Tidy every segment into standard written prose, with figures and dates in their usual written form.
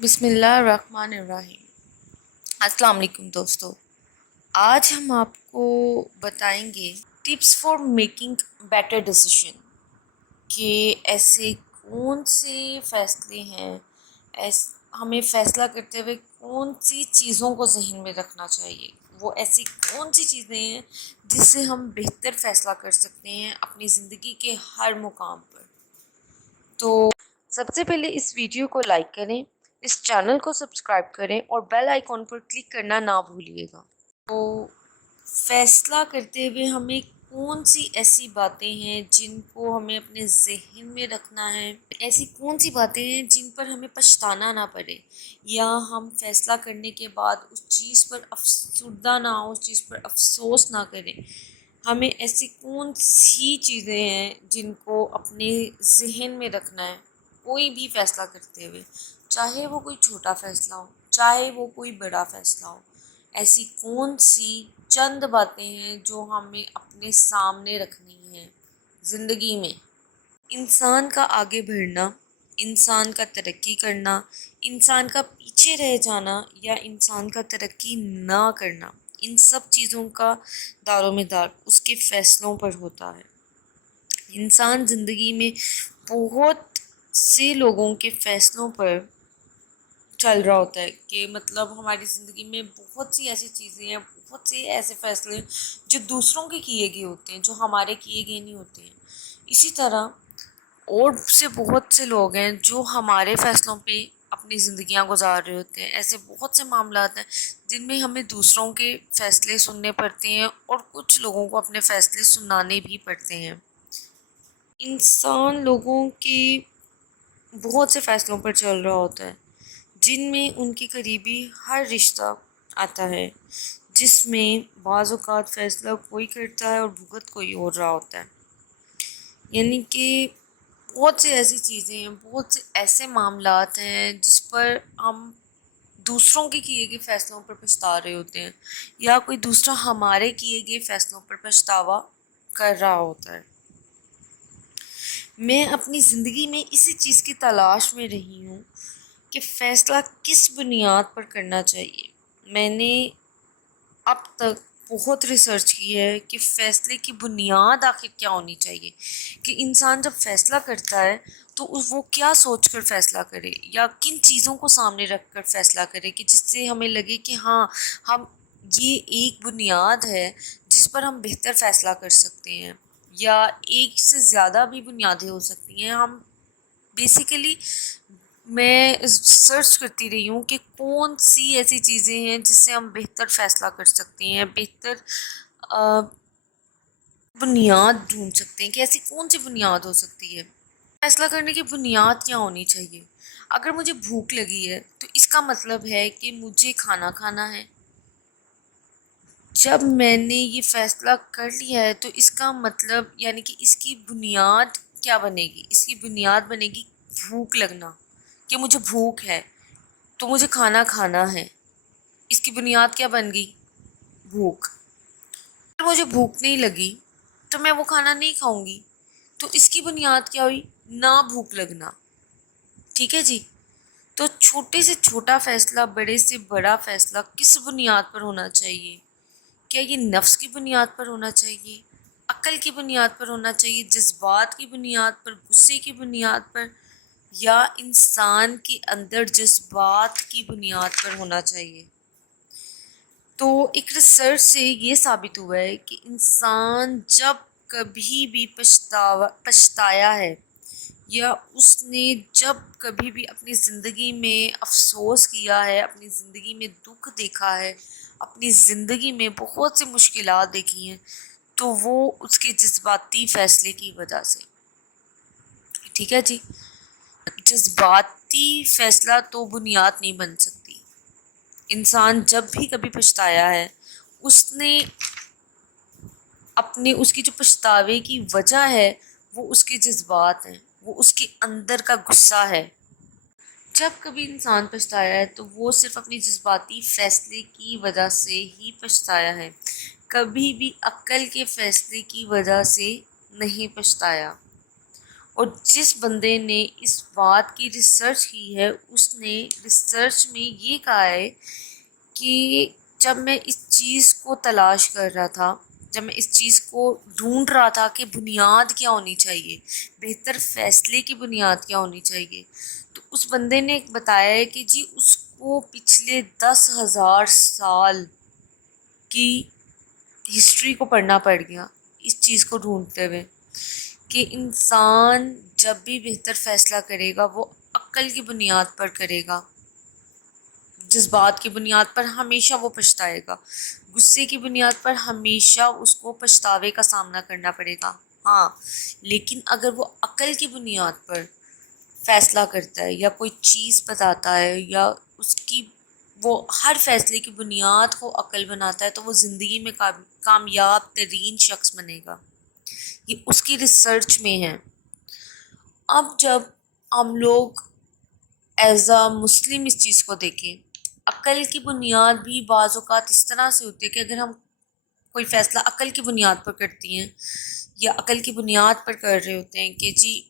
بسم اللہ الرحمن الرحیم۔ السلام علیکم دوستو، آج ہم آپ کو بتائیں گے tips for making better decision کہ ایسے کون سے فیصلے ہیں، ہمیں فیصلہ کرتے ہوئے کون سی چیزوں کو ذہن میں رکھنا چاہیے، وہ ایسی کون سی چیزیں ہیں جس سے ہم بہتر فیصلہ کر سکتے ہیں اپنی زندگی کے ہر مقام پر۔ تو سب سے پہلے اس ویڈیو کو لائک کریں، اس چینل کو سبسکرائب کریں اور بیل آئیکن پر کلک کرنا نہ بھولیے گا۔ تو فیصلہ کرتے ہوئے ہمیں کون سی ایسی باتیں ہیں جن کو ہمیں اپنے ذہن میں رکھنا ہے، ایسی کون سی باتیں ہیں جن پر ہمیں پچھتانا نہ پڑے یا ہم فیصلہ کرنے کے بعد اس چیز پر افسردہ نہ ہو، اس چیز پر افسوس نہ کریں۔ ہمیں ایسی کون سی چیزیں ہیں جن کو اپنے ذہن میں رکھنا ہے کوئی بھی فیصلہ کرتے ہوئے، چاہے وہ کوئی چھوٹا فیصلہ ہو چاہے وہ کوئی بڑا فیصلہ ہو۔ ایسی کون سی چند باتیں ہیں جو ہمیں اپنے سامنے رکھنی ہیں زندگی میں۔ انسان کا آگے بڑھنا، انسان کا ترقی کرنا، انسان کا پیچھے رہ جانا یا انسان کا ترقی نہ کرنا، ان سب چیزوں کا دار و مدار اس کے فیصلوں پر ہوتا ہے۔ انسان زندگی میں بہت سے لوگوں کے فیصلوں پر چل رہا ہوتا ہے کہ مطلب ہماری زندگی میں بہت سی ایسی چیزیں ہیں، بہت سے ایسے فیصلے ہیں جو دوسروں کے کیے گئے ہوتے ہیں، جو ہمارے کیے گئے نہیں ہوتے ہیں۔ اسی طرح اور سے بہت سے لوگ ہیں جو ہمارے فیصلوں پہ اپنی زندگیاں گزار رہے ہوتے ہیں۔ ایسے بہت سے معاملات ہیں جن میں ہمیں دوسروں کے فیصلے سننے پڑتے ہیں اور کچھ لوگوں کو اپنے فیصلے سنانے بھی پڑتے ہیں۔ انسان لوگوں کے بہت سے فیصلوں پر چل رہا ہوتا ہے جن میں ان کے قریبی ہر رشتہ آتا ہے، جس میں بعض اوقات فیصلہ کوئی کرتا ہے اور بھگت کوئی اور رہا ہوتا ہے۔ یعنی کہ بہت سے ایسی چیزیں ہیں، بہت سے ایسے معاملات ہیں جس پر ہم دوسروں کے کیے گئے فیصلوں پر پچھتا رہے ہوتے ہیں یا کوئی دوسرا ہمارے کیے گئے فیصلوں پر پچھتاوا کر رہا ہوتا ہے۔ میں اپنی زندگی میں اسی چیز کی تلاش میں رہی ہوں کہ فیصلہ کس بنیاد پر کرنا چاہیے۔ میں نے اب تک بہت ریسرچ کی ہے کہ فیصلے کی بنیاد آخر کیا ہونی چاہیے، کہ انسان جب فیصلہ کرتا ہے تو وہ کیا سوچ کر فیصلہ کرے یا کن چیزوں کو سامنے رکھ کر فیصلہ کرے کہ جس سے ہمیں لگے کہ ہاں ہم یہ ایک بنیاد ہے جس پر ہم بہتر فیصلہ کر سکتے ہیں، یا ایک سے زیادہ بھی بنیادیں ہو سکتی ہیں۔ ہم بیسیکلی میں سرچ کرتی رہی ہوں کہ کون سی ایسی چیزیں ہیں جس سے ہم بہتر فیصلہ کر سکتے ہیں، بہتر بنیاد ڈھونڈ سکتے ہیں کہ ایسی کون سی بنیاد ہو سکتی ہے۔ فیصلہ کرنے کی بنیاد کیا ہونی چاہیے؟ اگر مجھے بھوک لگی ہے تو اس کا مطلب ہے کہ مجھے کھانا کھانا ہے۔ جب میں نے یہ فیصلہ کر لیا ہے تو اس کا مطلب یعنی کہ اس کی بنیاد کیا بنے گی؟ اس کی بنیاد بنے گی بھوک لگنا، کہ مجھے بھوک ہے تو مجھے کھانا کھانا ہے۔ اس کی بنیاد کیا بن گئی؟ بھوک۔ اگر مجھے بھوک نہیں لگی تو میں وہ کھانا نہیں کھاؤں گی، تو اس کی بنیاد کیا ہوئی؟ نہ بھوک لگنا۔ ٹھیک ہے جی؟ تو چھوٹے سے چھوٹا فیصلہ، بڑے سے بڑا فیصلہ کس بنیاد پر ہونا چاہیے؟ کیا یہ نفس کی بنیاد پر ہونا چاہیے، عقل کی بنیاد پر ہونا چاہیے، جذبات کی بنیاد پر، غصے کی بنیاد پر، یا انسان کے اندر جذبات کی بنیاد پر ہونا چاہیے؟ تو ایک ریسرچ سے یہ ثابت ہوا ہے کہ انسان جب کبھی بھی پچھتایا ہے یا اس نے جب کبھی بھی اپنی زندگی میں افسوس کیا ہے، اپنی زندگی میں دکھ دیکھا ہے، اپنی زندگی میں بہت سی مشکلات دیکھی ہیں، تو وہ اس کے جذباتی فیصلے کی وجہ سے۔ ٹھیک ہے جی؟ جذباتی فیصلہ تو بنیاد نہیں بن سکتی۔ انسان جب بھی کبھی پچھتایا ہے، اس نے اس کی جو پچھتاوے کی وجہ ہے وہ اس کے جذبات ہیں، وہ اس کے اندر کا غصہ ہے۔ جب کبھی انسان پچھتایا ہے تو وہ صرف اپنی جذباتی فیصلے کی وجہ سے ہی پچھتایا ہے، کبھی بھی عقل کے فیصلے کی وجہ سے نہیں پچھتایا۔ اور جس بندے نے اس بات کی ریسرچ کی ہے اس نے ریسرچ میں یہ کہا ہے کہ جب میں اس چیز کو تلاش کر رہا تھا، جب میں اس چیز کو ڈھونڈ رہا تھا کہ بنیاد کیا ہونی چاہیے، بہتر فیصلے کی بنیاد کیا ہونی چاہیے، تو اس بندے نے بتایا ہے کہ جی اس کو پچھلے 10,000 سال کی ہسٹری کو پڑھنا پڑ گیا اس چیز کو ڈھونڈتے ہوئے کہ انسان جب بھی بہتر فیصلہ کرے گا وہ عقل کی بنیاد پر کرے گا، جذبات کی بنیاد پر ہمیشہ وہ پچھتائے گا، غصے کی بنیاد پر ہمیشہ اس کو پچھتاوے کا سامنا کرنا پڑے گا۔ ہاں، لیکن اگر وہ عقل کی بنیاد پر فیصلہ کرتا ہے یا کوئی چیز بتاتا ہے یا اس کی وہ ہر فیصلے کی بنیاد کو عقل بناتا ہے تو وہ زندگی میں کامیاب ترین شخص بنے گا۔ یہ اس کی ریسرچ میں ہے۔ اب جب ہم لوگ ایز اے مسلم اس چیز کو دیکھیں، عقل کی بنیاد بھی بعض اوقات اس طرح سے ہوتی ہے کہ اگر ہم کوئی فیصلہ عقل کی بنیاد پر کرتی ہیں یا عقل کی بنیاد پر کر رہے ہوتے ہیں کہ جی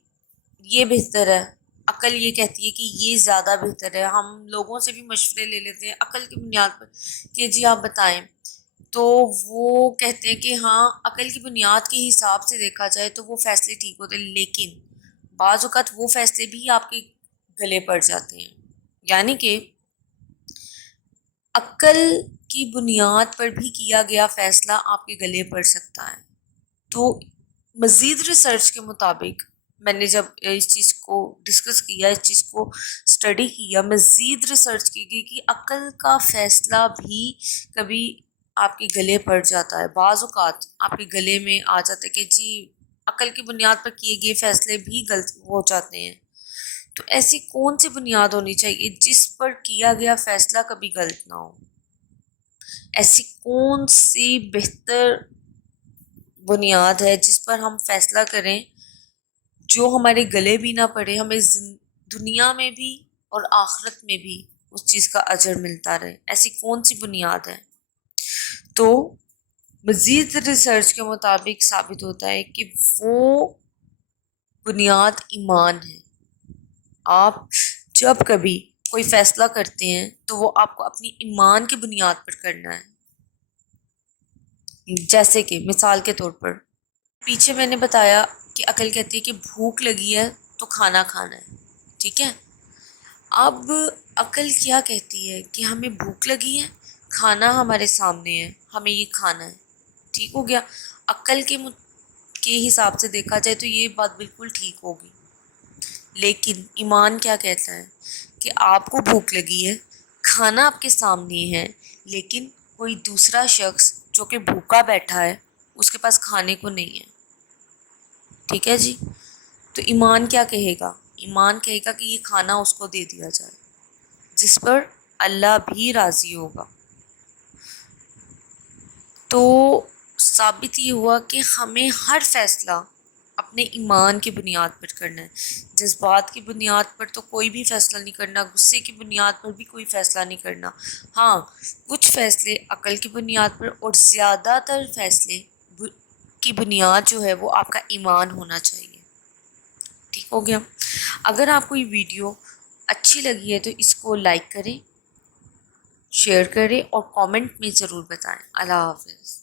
یہ بہتر ہے، عقل یہ کہتی ہے کہ یہ زیادہ بہتر ہے، ہم لوگوں سے بھی مشورے لے لیتے ہیں عقل کی بنیاد پر کہ جی آپ بتائیں، تو وہ کہتے ہیں کہ ہاں عقل کی بنیاد کے حساب سے دیکھا جائے تو وہ فیصلے ٹھیک ہوتے ہیں، لیکن بعض اوقات وہ فیصلے بھی آپ کے گلے پڑ جاتے ہیں، یعنی کہ عقل کی بنیاد پر بھی کیا گیا فیصلہ آپ کے گلے پڑ سکتا ہے۔ تو مزید ریسرچ کے مطابق میں نے جب اس چیز کو ڈسکس کیا، اس چیز کو اسٹڈی کیا، مزید ریسرچ کی گئی کہ عقل کا فیصلہ بھی کبھی آپ کے گلے پڑ جاتا ہے، بعض اوقات آپ کے گلے میں آ جاتا ہے کہ جی عقل کی بنیاد پر کیے گئے فیصلے بھی غلط ہو جاتے ہیں۔ تو ایسی کون سی بنیاد ہونی چاہیے جس پر کیا گیا فیصلہ کبھی غلط نہ ہو؟ ایسی کون سی بہتر بنیاد ہے جس پر ہم فیصلہ کریں جو ہمارے گلے بھی نہ پڑے، ہمیں دنیا میں بھی اور آخرت میں بھی اس چیز کا اجر ملتا رہے؟ ایسی کون سی بنیاد ہے؟ تو مزید ریسرچ کے مطابق ثابت ہوتا ہے کہ وہ بنیاد ایمان ہے۔ آپ جب کبھی کوئی فیصلہ کرتے ہیں تو وہ آپ کو اپنی ایمان کی بنیاد پر کرنا ہے۔ جیسے کہ مثال کے طور پر پیچھے میں نے بتایا کہ عقل کہتی ہے کہ بھوک لگی ہے تو کھانا کھانا ہے، ٹھیک ہے؟ اب عقل کیا کہتی ہے کہ ہمیں بھوک لگی ہے، کھانا ہمارے سامنے ہے، ہمیں یہ کھانا ہے، ٹھیک ہو گیا؟ عقل کے حساب سے دیکھا جائے تو یہ بات بالکل ٹھیک ہوگی، لیکن ایمان کیا کہتا ہے کہ آپ کو بھوک لگی ہے، کھانا آپ کے سامنے ہے، لیکن کوئی دوسرا شخص جو کہ بھوکا بیٹھا ہے اس کے پاس کھانے کو نہیں ہے، ٹھیک ہے جی؟ تو ایمان کیا کہے گا؟ ایمان کہے گا کہ یہ کھانا اس کو دے دیا جائے، جس پر اللہ بھی راضی ہوگا۔ تو ثابت یہ ہوا کہ ہمیں ہر فیصلہ اپنے ایمان کی بنیاد پر کرنا ہے، جذبات کی بنیاد پر تو کوئی بھی فیصلہ نہیں کرنا، غصے کی بنیاد پر بھی کوئی فیصلہ نہیں کرنا۔ ہاں، کچھ فیصلے عقل کی بنیاد پر اور زیادہ تر فیصلے کی بنیاد جو ہے وہ آپ کا ایمان ہونا چاہیے، ٹھیک ہو گیا؟ اگر آپ کو یہ ویڈیو اچھی لگی ہے تو اس کو لائک کریں، شیئر کریں اور کامنٹ میں ضرور بتائیں۔ اللہ حافظ۔